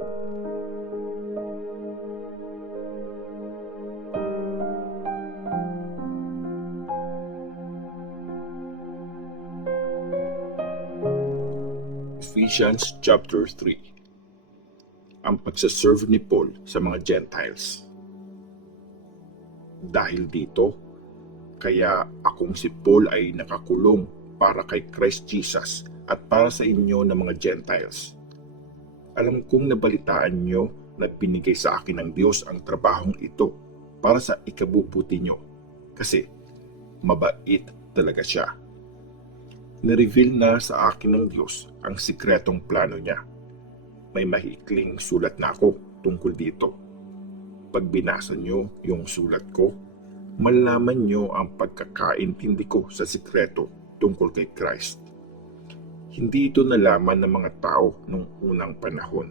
Ephesians chapter 3. Ang pagsaserve ni Paul sa mga Gentiles. Dahil dito, kaya akong si Paul ay nakakulong para kay Christ Jesus at para sa inyo na mga Gentiles. Alam kong nabalitaan nyo na binigay sa akin ng Diyos ang trabahong ito para sa ikabubuti nyo, kasi mabait talaga siya. Na-reveal na sa akin ng Diyos ang sikretong plano niya. May maikling sulat na ako tungkol dito. Pag binasa nyo yung sulat ko, malalaman nyo ang pagkakaintindi ko sa sikreto tungkol kay Christ. Hindi ito nalaman ng mga tao noong unang panahon,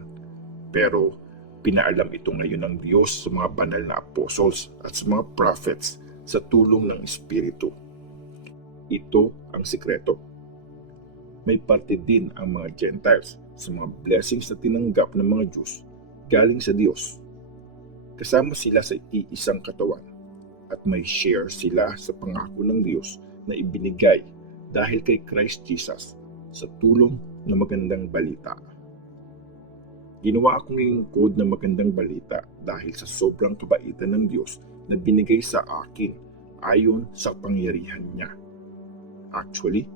pero pinaalam ito ngayon ng Diyos sa mga banal na apostles at sa mga prophets sa tulong ng Espiritu. Ito ang sikreto. May parte din ang mga Gentiles sa mga blessings na tinanggap ng mga Diyos galing sa Diyos. Kasama sila sa iisang katawan at may share sila sa pangako ng Diyos na ibinigay dahil kay Christ Jesus sa tulong ng magandang balita. Ginawa akong lingkod ng magandang balita dahil sa sobrang kabaitan ng Diyos na binigay sa akin ayon sa pangyarihan niya. Actually,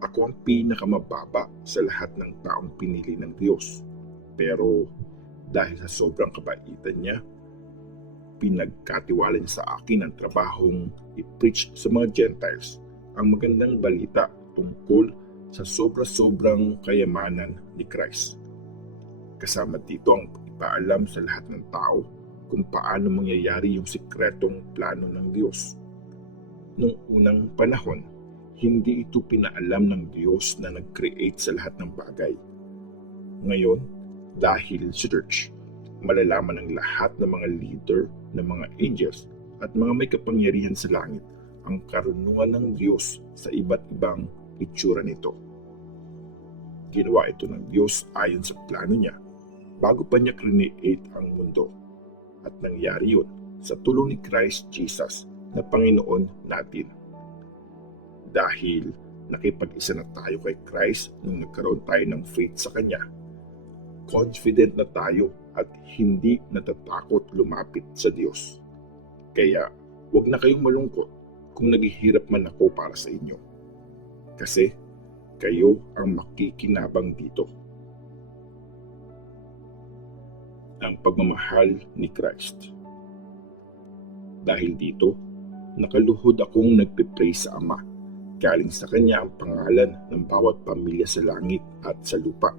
ako ang pinakamababa sa lahat ng taong pinili ng Diyos. Pero dahil sa sobrang kabaitan niya, pinagkatiwala niya sa akin ang trabahong i-preach sa mga Gentiles ang magandang balita tungkol sa sobra-sobrang kayamanan ni Christ. Kasama dito ang ipaalam sa lahat ng tao kung paano mangyayari yung sikretong plano ng Diyos. Noong unang panahon, hindi ito pinaalam ng Diyos na nag-create sa lahat ng bagay. Ngayon, dahil sa church, malalaman ng lahat ng mga leader, ng mga angels, at mga may kapangyarihan sa langit ang karunungan ng Diyos sa iba't ibang itsura nito. Ginawa ito ng Diyos ayon sa plano niya bago pa niya create ang mundo. At nangyari yun sa tulong ni Christ Jesus na Panginoon natin. Dahil nakipag-isa na tayo kay Christ nung nagkaroon tayo ng faith sa Kanya, confident na tayo at hindi natatakot lumapit sa Diyos. Kaya huwag na kayong malungkot kung naghihirap man ako para sa inyo. Kasi kayo ang makikinabang dito. Ang pagmamahal ni Christ. Dahil dito, nakaluhod akong nagpe-pray sa Ama. Galing sa Kanya ang pangalan ng bawat pamilya sa langit at sa lupa.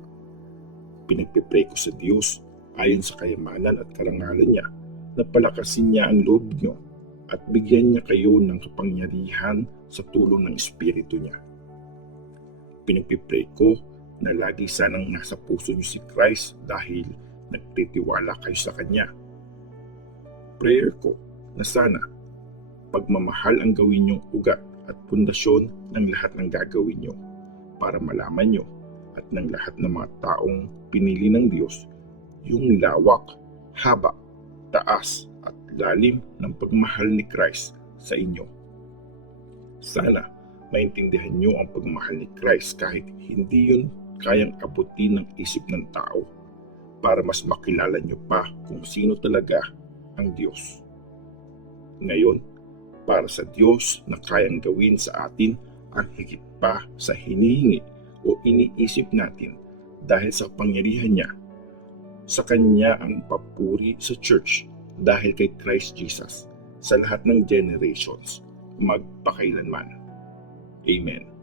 Pinagpipray ko sa Diyos ayon sa kayamanan at karangalan niya na palakasin niya ang loob niyo at bigyan niya kayo ng kapangyarihan sa tulong ng Espiritu niya. Pinagpipray ko na lagi sanang nasa puso niyo si Christ dahil nagtitiwala kayo sa Kanya. Prayer ko na sana pagmamahal ang gawin niyong ugat at pundasyon ng lahat ng gagawin nyo para malaman nyo at ng lahat ng mga taong pinili ng Diyos yung lawak, haba, taas at lalim ng pagmamahal ni Christ sa inyo. Sana maintindihan nyo ang pagmamahal ni Christ kahit hindi yun kayang abutin ng isip ng tao para mas makilala nyo pa kung sino talaga ang Diyos. Ngayon, para sa Diyos na kayang gawin sa atin ang higit pa sa hinihingi o iniisip natin dahil sa pangyarihan niya. Sa Kanya ang papuri sa church dahil kay Christ Jesus sa lahat ng generations magpakailanman. Amen.